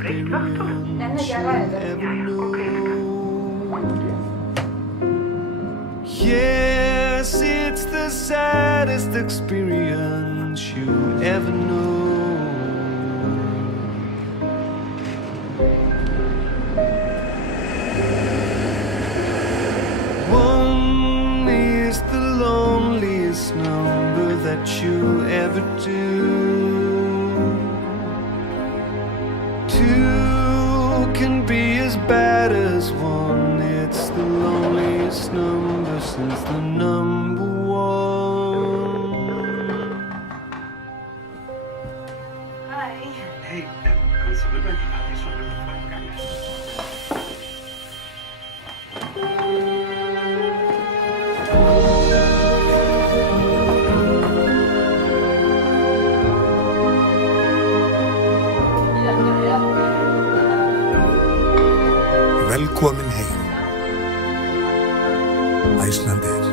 experience you ever knew. Yes, it's the saddest experience you ever knew. One is the loneliest number that you ever do. Two can be as bad as one. It's the loneliest number since the number one. Hej. Hey, kannst du rüber? Die Party ist schon voll im Gange. Velkomin heim. Icelandair.